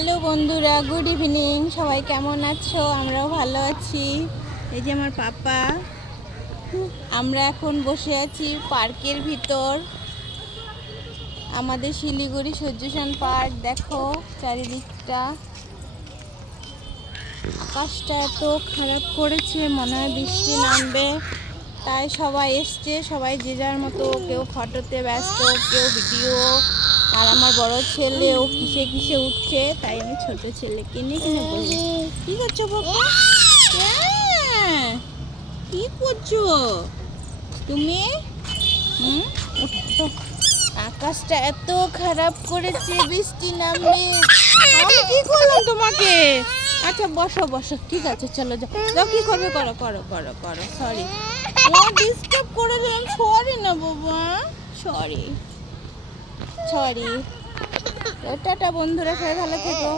Hello বন্ধুরা, good evening. সবাই কেমন আছো? আমরাও ভালো আছি। এই যে আমার পাপা। আমরা এখন বসে আছি পার্কের ভিতর, আমাদের শিলিগুড়ি সূর্যসেন পার্ক। দেখো চারিদিকটা, আকাশটা এত খারাপ করেছে, মনে হয় বৃষ্টি নামবে। তাই সবাই এসছে, সবাই যে যার মতো, কেউ ফটোতে ব্যস্ত, কেউ ভিডিও। আর আমার বড় ছেলেও কিসে কিসে উঠছে, তাই আমি ছোট ছেলেকে নিয়ে কিনে বলি, কি করছো বাবা? কি করছো তুমি? উঠো। আকাশটা এত খারাপ করেছে, বৃষ্টি নামবে। আমি কি করলাম তোমাকে? আচ্ছা বসো বসো, ঠিক আছে, চলো যাও যাও। কি করবে করো করো করো করো। সরি, ও ডিস্টার্ব করে দিলাম। সরি না বাবা, সরি সরি। টাটা বন্ধুরা, সবাই ভালো থেকো।